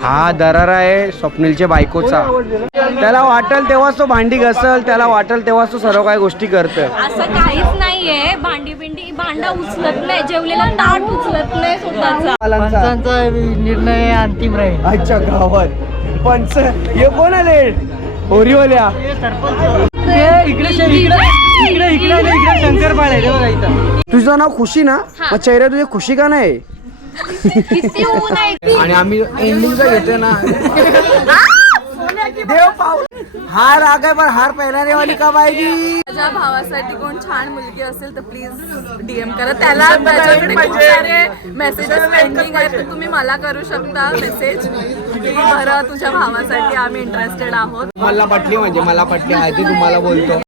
हा दरारा आहे स्वप्नीलच्या बायकोचा. त्याला वाटेल तेव्हाच तो भांडी घसल त्याला वाटेल तेव्हाच तो सर्व काही गोष्टी करतं असं काहीच नाहीये. भांडी बिंडी भांडा उचलत नाही. जेवलेला ताट उचलत नाही स्वतःचा. पंचांचा निर्णय अंतिम राहील. अच्छा गावात. पंच हे कोण आले होरीवाल्या इथं. तुझं नाव खुशी ना? मग चेहरा तुझी खुशी का नाही? किती ऊन आहे आणि आम्ही एंडिंगचा घेतोय ना. देव पाव. हार आ गए पर हार पहनाने वाली कब आएगी माझ्या भावासाठी कोण छान मुलगी असेल तर प्लीज डीएम करा. त्याला त्याच्याकडे खूप सारे मेसेजेस पेंडिंग आहेत तर तुम्ही मला करू शकता मेसेज म्हणजे तुझ्या भावासाठी आम्ही इंटरेस्टेड आहोत. मला पटली म्हणजे मला पटली. माहिती तुम्हाला बोलतो.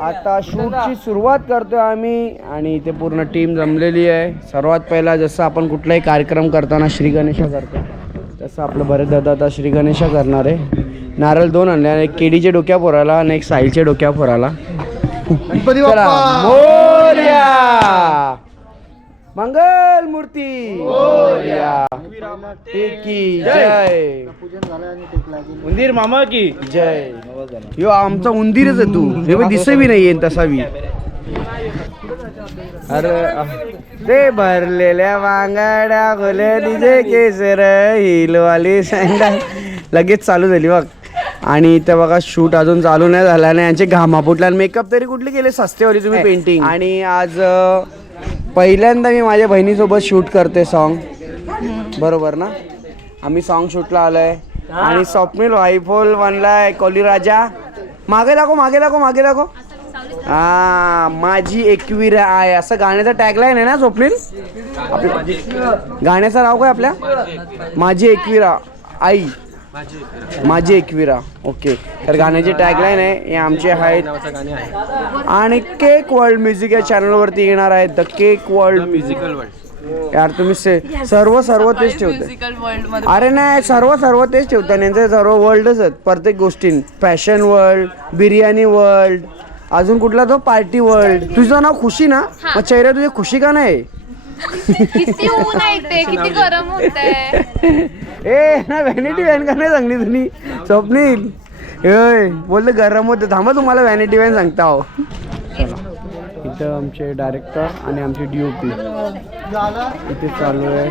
आता शूटची सुरुवात करतोय आम्ही आणि इथे पूर्ण टीम जमलेली आहे. सर्वात पहिला जसं आपण कुठलाही कार्यक्रम करताना श्री गणेशा करतो तसं आपलं भरत दादा आता श्री गणेशा करणार आहे. नारळ दोन आणले आणि एक केडीच्या डोक्या फोराला आणि एक साईलच्या डोक्या चला, मोरया! मंगल मूर्ती! मोरया! की जय! उंदीर मामा की जय! यो आमचा उंदीरच आहे तू. हे बघ दिसे बी नाहीये तसा बी अरे ते भरलेल्या वांगाड्या गोले दिजे केसर हिलवाली सांगा लगेच चालू झाली बघ. आणि इथं बघा शूट अजून चालू नाही झाला नाही यांचे घामा फुटला मेकअप तरी कुठली केले? सस्तेवाली तुम्ही पेंटिंग आणि आज पहिल्यांदा मी माझ्या बहिणीसोबत शूट करते सॉन्ग बरोबर ना? आम्ही सॉन्ग शूटला आलोय. आणि स्वप्नील वाईफोल म्हणलाय कोली राजा. मागे दाखव मागे दाखव मागे दाखव. हा माझी एकविरा आहे. असं गाण्याचं टॅगलाईन आहे ना स्वप्नील? गाण्याचं नाव काय आपल्या? माझी एकविरा आई. माझी एकविरा. ओके. तर गाण्याची टॅगलाईन आहे हे आमचे आहेत. आणि केक वर्ल्ड म्युझिक या चॅनलवरती येणार आहे the cake world musical world यार तुम्ही से- सर्व सर्व तेच ठेवते अरे नाही सर्व सर्व तेच ठेवतात यांचे सर्व वर्ल्डच आहेत. प्रत्येक गोष्टी फॅशन वर्ल्ड बिर्याणी वर्ल्ड अजून कुठला तो पार्टी वर्ल्ड तुझं नाव खुशी ना? मग चेहरा तुझी खुशी का नाही? किती ऊन आहे ते किती गरम होत आहे ए ना व्हॅनिटी व्हॅन का नाही सांगली तुम्ही स्वप्नील. होय बोलले गरम होते. थांबा तुम्हाला व्हॅनिटी व्हॅन सांगता हो. चला. इथं आमचे डायरेक्टर आणि आमचे डी ओ पी इथे चालू आहे.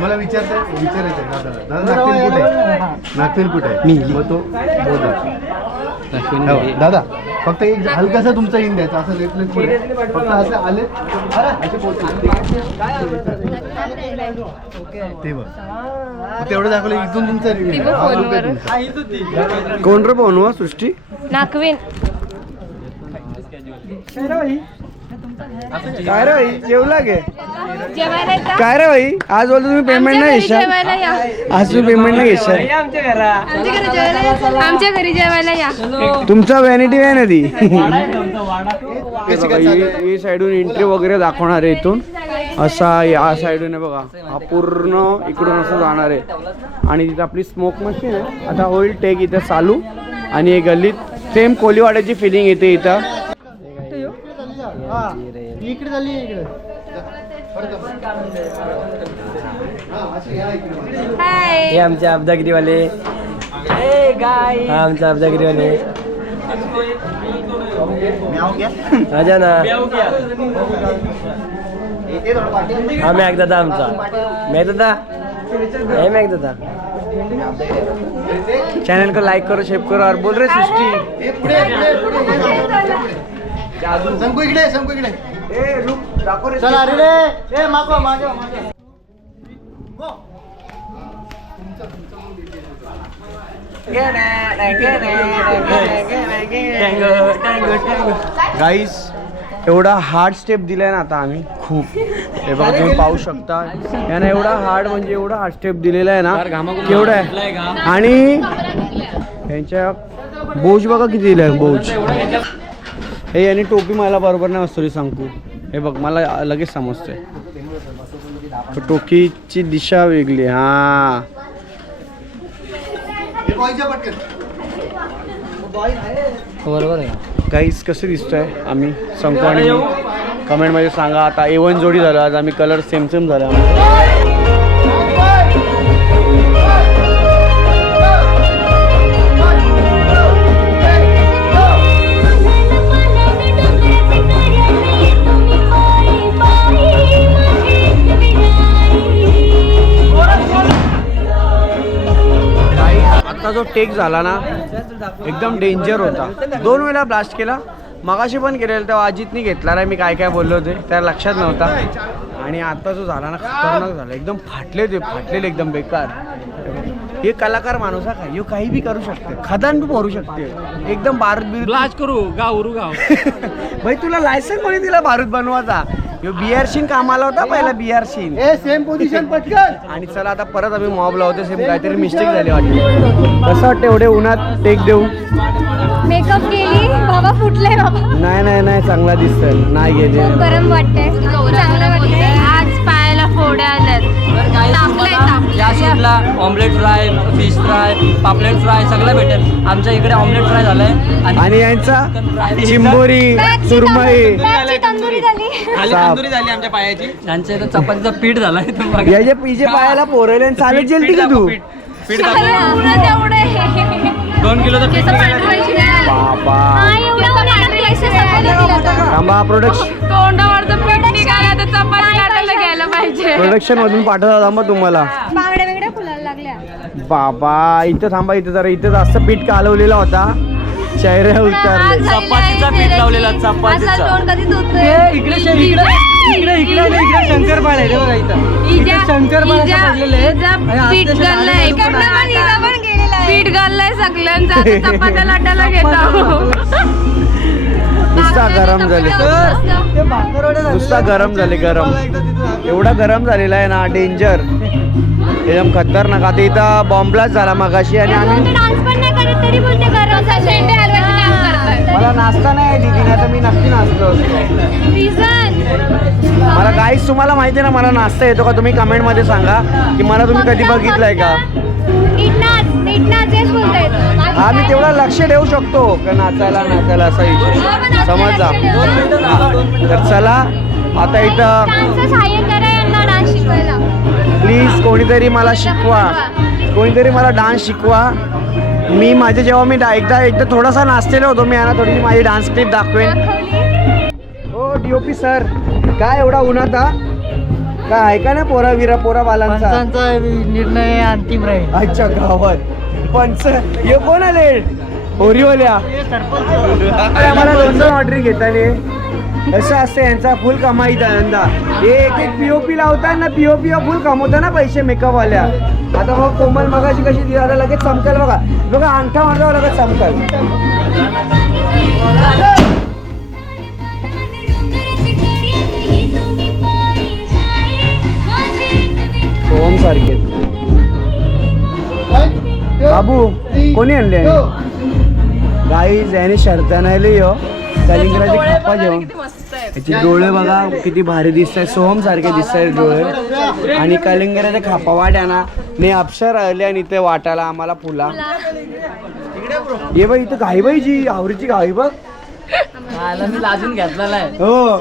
मला विचारता विचारायचं आहे दादाला दादा नागपूर कुठे? आहे नागपूर कुठे? आहे मी. मग तो बोल हो, दादा. फक्त एक हलकासा तुमचा इन द्यायचा असं लेफ्ट लेफ्ट पुढे. फक्त असं आले. ते बघ. तेवढं दाखवलं इथून तुमचा तुमचा. कोण रे हो, सृष्टी? नाकवीन काय रे भाई जेवला गे जेवायला येता? काय रे भाई आज बोलतो तुम्ही पेमेंट आमच्या नाही घरी घेशाल जेवायला या. आज तुम्ही पेमेंट नाही घेशाल. आमच्या घरी जेवायला या. आमच्या घरी जेवायला या. तुमचा व्हॅनिटी व्हॅन आहे ती? हे बघा, ही- ही साईडून एंट्री वगैरे दाखवणार आहे इथून. असा या साईडून आहे बघा. हा पूर्ण इकडून असं जाणार आहे. आणि तिथं आपली स्मोक मशीन आहे. आता होईल टेक इथं चालू. आणि हे गल्लीत सेम कोलीवाड्याची फिलिंग येते इथं. इकडे झाली इकडे. हाय हे आमचे अब्दागिरीवाले. हा आमचे अब्दागिरीवाले. राजा ना. हा मॅक दादा आमचा. मॅक दादा. हे मॅक दादा. चैनल को लाइक करो शेअर करो और बोल रहे सृष्टी. शंकू इकडे शंकू इकडे. चला अरे रे ए मागवा मागवा मागवा. गाईस एवढा हार्ड स्टेप दिलाय ना आता आम्ही खूप. हे बघा तुम्ही पाहू शकता. यानं एवढा हार्ड म्हणजे एवढा हार्ड स्टेप दिलेला आहे ना केवढा आहे? आणि यांच्या बोज बघा किती दिलाय बोज. हे याने टोपी मला बरोबर नाही असतो सांगू. हे बघ मला लगेच समजतंय. टोकीची दिशा वेगळी हा. बरोबर आहे. काहीच कसे दिसतोय? आम्ही संकू आणि मी कमेंटमध्ये सांगा आता ए वन जोडी झालं आज आम्ही कलर सेम सेम झाला. आता जो टेक झाला ना एकदम डेंजर होता. दोन वेळा ब्लास्ट केला. मगाशी पण केलेलं तेव्हा अजितनी घेतला नाही. मी काय काय बोललो होते त्या लक्षात नव्हता. आणि आता जो झाला ना खतरनाक झाला. एकदम फाटले ते फाटलेले एकदम बेकार. हे कलाकार माणूस हा काय ह्यो काही बी करू शकते. खदान बी भरू शकते. एकदम बारूद बिरूद ब्लास्ट करू गाव उरू गाव. भाई तुला लायसन कोणी दिला बारूद बनवायचा? ह्यो बिआर शिन कामाला होता पहिला बिआर शिन ए सेम पोझिशन पटकन. आणि चला आता परत आम्ही मॉब लावतो सेम काहीतरी मिस्टेक झाली वाटते. कसं वाटतं एवढे उन्हात टेक देऊ? मेकअप केली बाबा फुटले बाबा. नाही नाही नाही चांगला दिसतोय. नाही गेले गरम वाटतंय. चांगलं वाटतंय. आज पायाला फोड्या आल्यात. तापलंय. या शूटला ऑमलेट फ्राय फिश फ्राय पापलेट फ्राय सगळं भेटेल. आमच्या इकडे ऑमलेट फ्राय झालंय. आणि यांचा चिंबोरी सुरमई. खाली. तंदुरी झाली आमच्या पायाची. यांच्या इथं चपातीचा पीठ झालाय. तुम्ही बघा. याचे पिजे पायाला पोरले आणि चालत पीठ का तू? पीठ. दोन किलोचं पीठ. बाबा हा. थांबा प्रोडक्शन तोंडावरचं पीठ निघालं तर चपाती लाटायला घ्यायला पाहिजे. प्रोडक्शन मधून पाठवता थांबा तुम्हाला. बांगड्या वेगळ्या फुलायला लागल्या. बाबा इथं थांबा इथं जरा इथं जास्त पीठ कालवलेला होता. चेहरे उतरले चपातीचा पीठ लावलेला चपातीचा. ए, इकडे शे- इकडे इकडे इकडे आले, इकडे शंकरपाळ आहे रे बघा इथं. इकडे शंकरपाळ असं पडलेलं आहे. पीठ घाललंय सगळ्यांचं. आता चपात्या लाटायला घेत. नुसता गरम झाले. तर ते भाकरवडे झालेले नुसता गरम झाले गरम. एवढा गरम झालेला आहे ना डेंजर एकदम खतरनाक. आता इथं बॉम्बलाच झाला मगाशी आणि आम्ही मला नाचता नाही दिदी नाही तर मी नक्की नाचलो मला काहीच तुम्हाला माहिती आहे ना मला नाचता येतो का? तुम्ही कमेंटमध्ये सांगा की मला तुम्ही कधी बघितलंय का? हा मी तेवढा लक्ष ठेवू शकतो. का नाचायला नाचायला असा विषय समजा तर चला आता इथं प्लीज कोणीतरी मला शिकवा. कोणीतरी मला डान्स शिकवा. मी माझे जेव्हा मी एकदा एकदा थोडासा नाचलेलो होतो मी यांना थोडीशी माझी डान्स क्लिप दाखवेन. हो डीओपी सर. काय एवढा उन्हात हा? काय आहे का ना पोरा विरा पोरा बालांचा निर्णय अंतिम राहील. अच्छा गावात. पंच हे कोण आले? होरीवाल्या आम्हाला दोन दोन ऑर्डर घेताले. असं असतं यांचा फुल कमाई धंदा. हे एक एक पीओपी लावतात ना पीओपी फुल कमवता ना पैसे मेकअप वाल्या आता मग कोमल मगाशी कशी ती आता लगेच चमकल बघा. बघा अंगठा मारल्यावर लगेच चमकल. ओम सारखे. बाबू कोणी आणले गाई याने नाही यो कलिंगराची खापा घेऊन. याची डोळे बघा किती भारी दिसत आहे सोहम सारखे दिसत आहेत डोळे. आणि कलिंगराच्या खापा वाट्याना ने अक्षर आले आणि इथे वाटायला आम्हाला फुला ये बाई इथं घाई बाईची आवरीची घाई बघ. आला मी लाजून घेतलेला आहे. हो.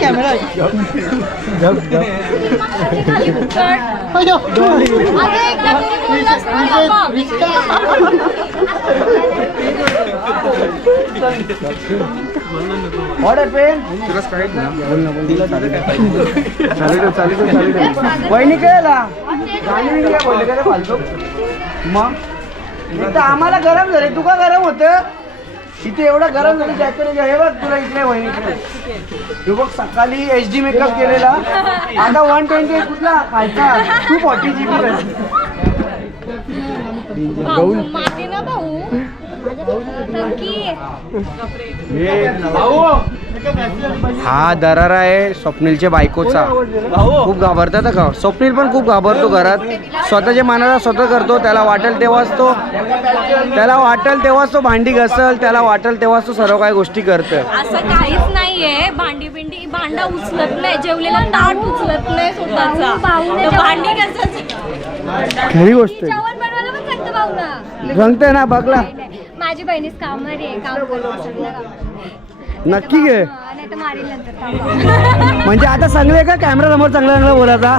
कॅमेरा. ऑर्डर पेन चालू ठेव, चालू ठेव, चालू ठेव. वहिनी काय आला गाणी बिणी काय बोलले? का रे फालतू? मग? इथं आम्हाला गरम झाले तुका गरम होत? इथे एवढं गरम झालं जॅकेट हे बघ तुला इकडे वहिनी तू बघ सकाळी एच डी मेकअप केलेला. आता वन ट्वेंटी कुठला? खालचा. टू फॉर्टी जी बी भाऊ. हा दरारा आहे स्वप्नीलच्या बायकोचा. खूप घाबरतात का स्वप्नील पण खूप घाबरतो घरात. स्वतःच्या मनाला स्वतः करतो. त्याला वाटेल तेव्हाच तो त्याला वाटेल तेव्हाच तो भांडी घसल. त्याला वाटेल तेव्हाच तो सर्व काही गोष्टी करतो असं काहीच नाहीये. भांडी बिंडी भांडा उचलत नाही. जेवलेला ताट उचलत नाही स्वतःचा. भांडी कसं खरी गोष्ट भाऊ ना बघला. माझी बहिणीच कामवारी आहे. काम करते. सगळं काम नक्की घे. म्हणजे आता चांगले का? कॅमेरा समोर चांगला चांगला बोलायचा.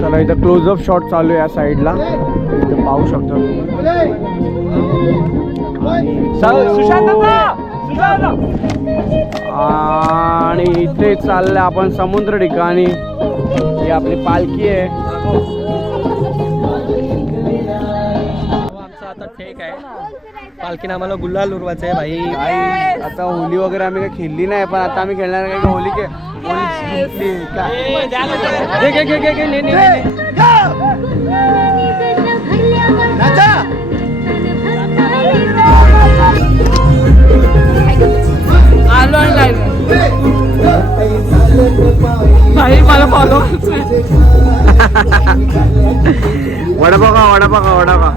चला इथं क्लोजअप शॉट चालू आहे या साईडला इथं पाहू शकतो आणि इथे चाललंय आपण समुद्र ठिकाणी. ही आपली पालखी आहे. आमचा आता ठेक आहे. पालखीनं आम्हाला गुल्हाल उरवायचं आहे भाई. आई आता होली वगैरे आम्ही काही खेळली नाही पण आता आम्ही खेळणार काय की होली के? होली काय आलो घे घे घे वडापाव खा वडापाव खा वडापाव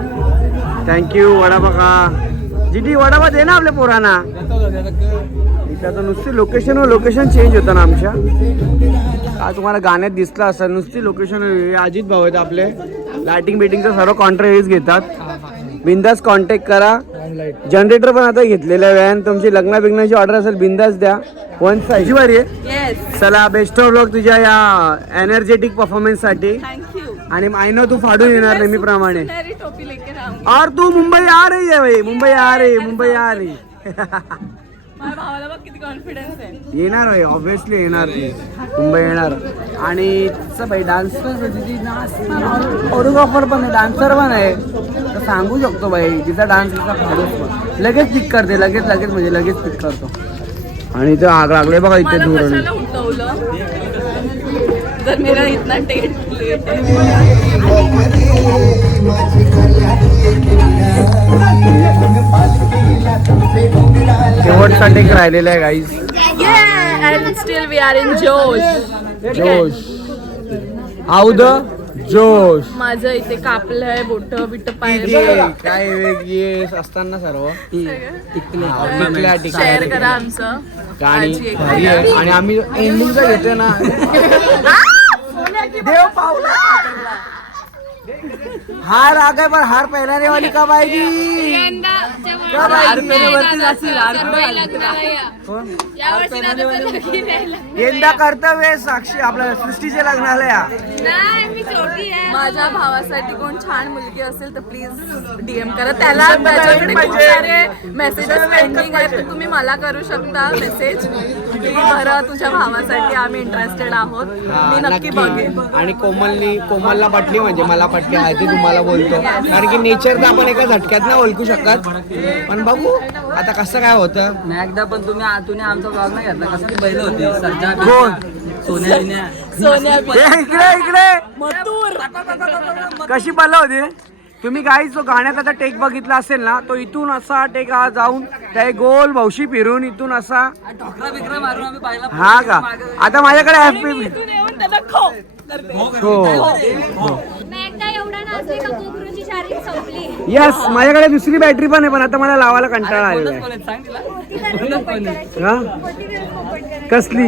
थँक्यू वडापाव जिटी वडापाव दे ना आपल्या पोरांना. इथं आता नुसती लोकेशन लोकेशन चेंज होतं ना आमच्या. का तुम्हाला गाण्यात दिसलं असं नुसती लोकेशन अजित भाऊ आहेत आपले. लाइटिंग बिटिंगचं सर्व कॉन्ट्रॅक्ट घेतात. बिंदास कॉन्टॅक्ट करा. जनरेटर पण आता घेतलेलं आहे व्हॅन. तुमची लग्न बिग्नाची ऑर्डर असेल बिंदास द्या. वन साईज बारी आहे? येस चला बेस्ट ऑफ लक तुझ्या या एनर्जेटिक परफॉर्मन्ससाठी. थँक्यू आणि आय नो तू फाडून येणार नेहमीप्रमाणे और तू मुंबई आ रही है भाई. मुंबई आ रही मुंबई आ रही. माझ्या भावाला बघ किती कॉन्फिडन्स आहे. येणार भाई ऑब्विसली येणार ती मुंबई येणार. आणि तिचं भाई डान्स कोरिओग्राफर पण आहे डान्सर पण आहे. तर सांगू शकतो भाई तिचा डान्स तिचा लगेच पिक करते लगेच लगेच म्हणजे लगेच पिक करतो. आणि इथं आग लागले बघा इथे मला दूर कशाला उठवलं? जर मेरा इतना लेट एक राहिलेलं आहे guys and still we are in जोश. जोश. आऊ द? जोश. माझं इथे कापलंय बोट बिट पाय ये, काय वेगळी असताना सर्व. शेअर करा आमचं. गाणी भारी आहे. आणि आम्ही एंडिंगचा घेतोय ना. देव पावला. हार आ गए पर हार पहनाने वाली कब आएगी? कब यंदा कर्तव्य साक्षी आपल्या सृष्टीचे लग्नाला या. माझ्या भावासाठी कोण छान मुलगी असेल तर प्लीज डीएम करा. त्याला त्याच्याकडे खूप सारे मेसेजेस पेंडिंग आहेत तर तुम्ही मला करू शकता मेसेज की बरं तुझ्या भावासाठी आम्ही इंटरेस्टेड आहोत. मी नक्की बघेन. आणि कोमलनी कोमलला पटली म्हणजे मला पटली. आहे ती तुम्हाला बोलतो. कारण की नेचर तर आपण एका झटक्यात ना ओळखू शकत. पण बघू आता कसं काय होतं? नाही एकदा पण तुम्ही तुम्ही आमचा ब्लॉग नाही घेतला. कसं ती बैल होती. सध्या कोण? सोन्या बिन्या. सोन्या ए, इकडे इकडे. कशी बला होती? तुम्ही काही जो गाण्यात आता टेक बघितला असेल ना तो इथून असा टेक हा जाऊन त्या गोल भौशी फिरून इथून असा ठोकरा बिकरा मारून आम्ही पाहिला हा का? आता माझ्याकडे एफ पी येऊन त्याला खो करते. हो. मी एकदा एवढा नाचले का? कोकरूची चार्जिंग संपली. यस माझ्याकडे दुसरी बॅटरी पण आहे पण आता मला लावायला कंटाळा आलेला आहे. बोलेल, सांग तिला होती तर ती पोपट करायची. हा? होती तर पोपट करायची. कसली?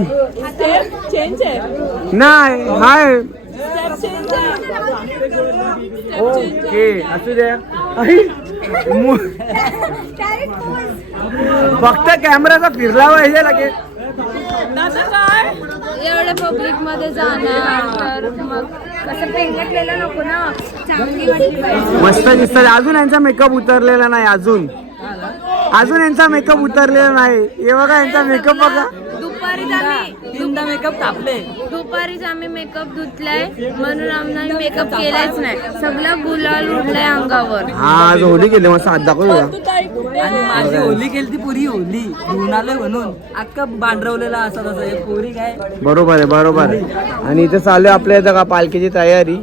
आहे. नाही हाय. ओके असू द्या. आई, मु- Direct pose. फक्त कॅमेराचा फिरला पाहिजे लगेच. एवढ्या पब्लिकमध्ये जाणार. तर मग कसं पेंगटलेलं नको ना. चांगली वाटली पाहिजे. मस्त दिसतात अजून यांचा मेकअप उतरलेला नाही अजून. अजून यांचा मेकअप उतरलेला नाही. हे बघा यांचा मेकअप बघा. आम्ही तीनदा मेकअप तापले दुपारीच आम्ही मेकअप धुतलाय. म्हणून आम्ही मेकअप केलाच नाही. सगळा गुलाल उडलाय अंगावर. हा आज होली गेली मस्त हात दाखव आणि माझी होली केली ती पुरी होली. धुवून आलोय म्हणून. अख्खा बांधरवलेला असा तसं हे पोरी काय? बरोबर आहे बरोबर आहे. आणि इथे चालू आहे आपल्या इथं का पालखीची तयारी.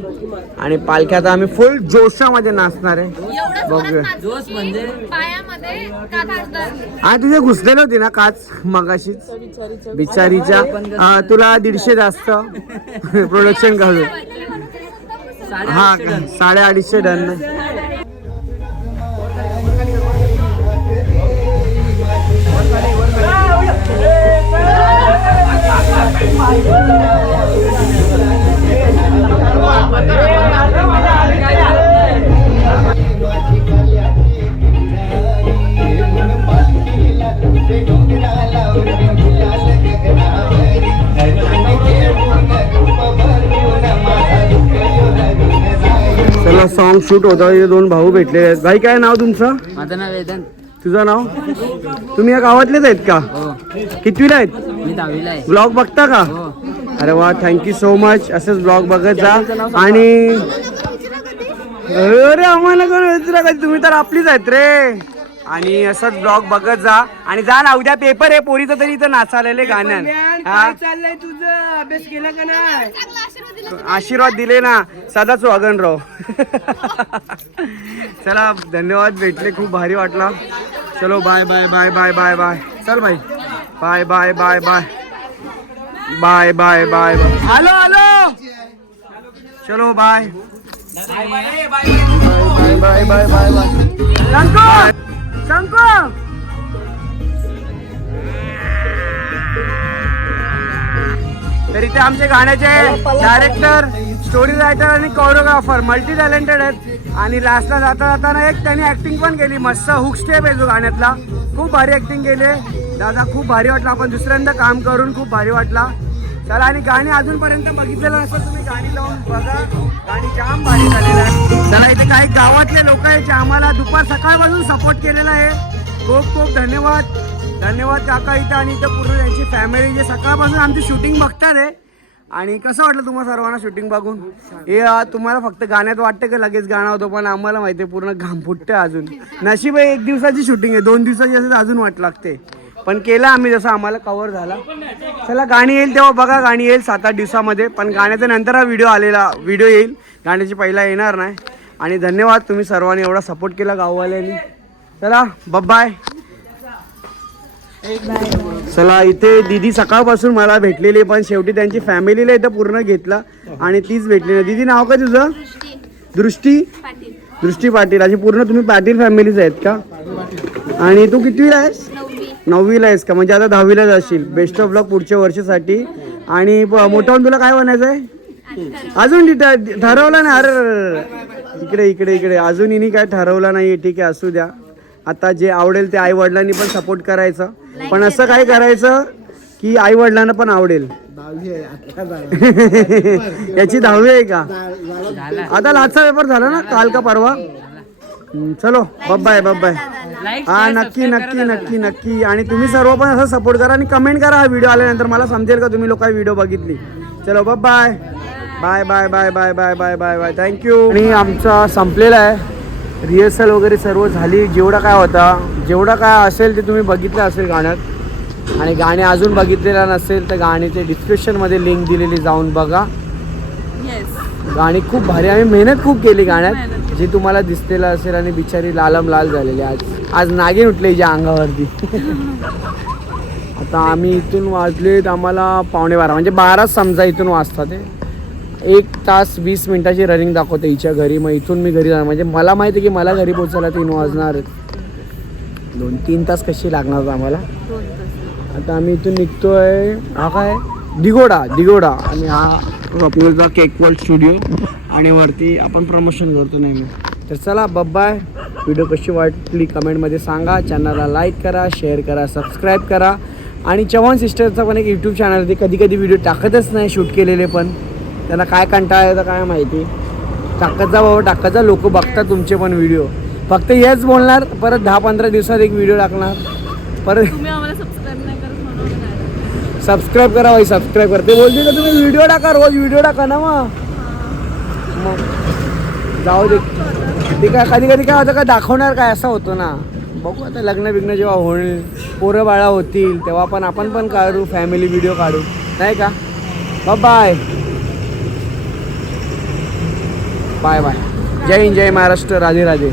आणि पालख्यात आम्ही फुल जोशामध्ये नाचणार आहे. बघूया. जोश म्हणजे? पायामध्ये हा तुझे घुसलेले होती ना काच मगाशीच. बिचारीच्या. हा, तुला दीडशे जास्त प्रोडक्शन घालू. हा साडे अडीचशे डन. चला सॉन्ग शूट होता इथे दोन भाऊ भेटले आहेत. भाई काय नाव तुमचं? माझं नाव वेदन. तुझं नाव? तुम्ही या गावातलेच आहेत का? हो. कितवीला आहेत? ब्लॉग बघता का? हो. अरे वा थँक्यू सो मच असेच ब्लॉग बघत जा. आणि अरे आम्हाला कोण तुम्ही तर आपलीच आहेत रे. आणि असंच ब्लॉग बघत जा. आणि जा ना उद्या पेपर आहे पोरीचं तरी इथं नाचालेले गाण्यान हा? चाललंय तुझं? अभ्यास केला का नाही? आशीर्वाद दिले ना. सदाच वागण राव. चला धन्यवाद. भेटले खूप भारी वाटला. चलो bye bye bye bye bye bye चल भाई. Bye bye bye bye bye bye bye bye hello hello चलो bye bye bye bye bye bye Shankar Shankar तर इथे आमचे गाण्याचे डायरेक्टर स्टोरी रायटर आणि कोरिओग्राफर मल्टी टॅलेंटेड आहेत. आणि लास्टला जाता जाताना एक त्यांनी ऍक्टिंग पण केली. मस्त हुक स्टेप आहे जो गाण्यातला. खूप भारी ऍक्टिंग केली दादा खूप भारी वाटला. आपण दुसऱ्यांदा काम करून खूप भारी वाटला. चला आणि गाणी अजूनपर्यंत बघितलेलं नसेल तुम्ही गाणी लावून बघा. गाणी जाम भारी झालेलं आहे चला इथे काही गावातले लोक आहेत जे आम्हाला दुपार सकाळपासून सपोर्ट केलेला आहे. खूप खूप धन्यवाद. धन्यवाद काका इथं आणि इथं पूर्ण त्यांची फॅमिली जे सकाळपासून आमची शूटिंग बघतात आहे आणि कसं वाटलं तुम्हाला सर्वांना शूटिंग बघून? हे तुम्हाला फक्त गाण्यात वाटतं का लगेच गाणं होतं? पण आम्हाला माहिती आहे पूर्ण घाम फुटतं अजून. नशीब आहे एक दिवसाची शूटिंग आहे. दोन दिवसाची असेल तर अजून वाट लागते. पण केलं आम्ही जसं आम्हाला कव्हर झाला. चला गाणी येईल तेव्हा बघा गाणी येईल सात आठ दिवसामध्ये. पण गाण्याच्या नंतर हा व्हिडिओ आलेला व्हिडिओ येईल. गाण्याची पहिला येणार नाही. आणि धन्यवाद तुम्ही सर्वांनी एवढा सपोर्ट केला गाववाल्यांनी. चला बाय चला इथे दीदी सकाळपासून मला भेटलेली पण शेवटी त्यांची फॅमिलीला इथं पूर्ण घेतला आणि तीच भेटली दीदी नाव काय तुझं? दृष्टी. दृष्टी पाटील. अशी पूर्ण तुम्ही पाटील फॅमिलीच आहेत का? आणि तू कितवीला आहेस? नववीला आहेस का? म्हणजे आता दहावीला जाशील. बेस्ट ऑफ लक पुढच्या वर्षासाठी. आणि मोठा तुला काय बनायचं आहे अजून ठरवलं नाही. अरे इकडे इकडे इकडे. अजून हिनी काय ठरवलं नाही ठीक आहे असू द्या. आता जे आवडेल ते आई वडिलांनी पण सपोर्ट करायचं. पण असं काय करायचं की आई वडिलांना पण आवडेल. याची दहावी आहे का? आता लाचचा पेपर झाला ना? काल का परवा? चलो. बब्बाय बब्बाय हा नक्की नक्की नक्की नक्की. आणि तुम्ही सर्व पण असं सपोर्ट करा आणि कमेंट करा हा व्हिडिओ आल्यानंतर. मला समजेल का तुम्ही लोक व्हिडिओ बघितली. चलो bye bye bye bye bye bye bye bye bye thank you आणि आमचा संपलेला आहे. रिहर्सल वगैरे सर्व झाली. जेवढा काय होता जेवढा काय असेल ते तुम्ही बघितलं असेल गाण्यात. आणि गाणे अजून बघितलेला नसेल तर गाण्याचे डिस्क्रिप्शनमध्ये लिंक दिलेली जाऊन बघा. गाणी खूप भारी आम्ही मेहनत खूप केली गाण्यात. जी तुम्हाला दिसलेलं असेल आणि बिचारी लालम लाल झालेली आज आज नागिन उठले हिच्या अंगावरती. आता आम्ही इथून वाजलेत आम्हाला पावणे बारा. म्हणजे बाराच समजा इथून वाजता ते एक तास वीस मिनिटाची रनिंग दाखवते हिच्या घरी. मग इथून मी घरी जाणार. म्हणजे मला माहिती आहे की मला घरी पोचायला तीन वाजणार. दोन तीन तास कशी लागणार आम्हाला? आता आम्ही इथून निघतोय. हा काय? दिगोडा दिगोडा आणि हा स्वप्नचा केक वर्ल्ड स्टुडिओ आणि वरती आपण प्रमोशन करतो नेहमी. तर चला बब्बाय व्हिडिओ कशी वाटली कमेंटमध्ये सांगा. चॅनलला लाईक करा शेअर करा सबस्क्राईब करा. आणि चव्हाण सिस्टरचा पण एक यूट्यूब चॅनल आहे. ते कधी कधी व्हिडिओ टाकतच नाही शूट केलेले पण. त्यांना काय कंटाळा येतं काय माहिती. टाकत जा बाबा टाकत जा लोक बघतात तुमचे पण व्हिडिओ फक्त हेच बोलणार परत दहा पंधरा दिवसात एक व्हिडिओ टाकणार. परत सबस्क्राईब करा भाई सबस्क्राईब करा. ते बोलते का तुम्ही व्हिडिओ टाका रोज व्हिडिओ टाका ना मग. मग जाऊ दे. ते काय कधी कधी काय होतं का दाखवणार काय असं होतं ना. बघू आता लग्न बिग्न जेव्हा होईल पोरं बाळा होतील तेव्हा पण आपण पण काढू फॅमिली व्हिडिओ काढू. नाही का? Bye bye bye. Jai Hind Jai Maharashtra Radhe Radhe.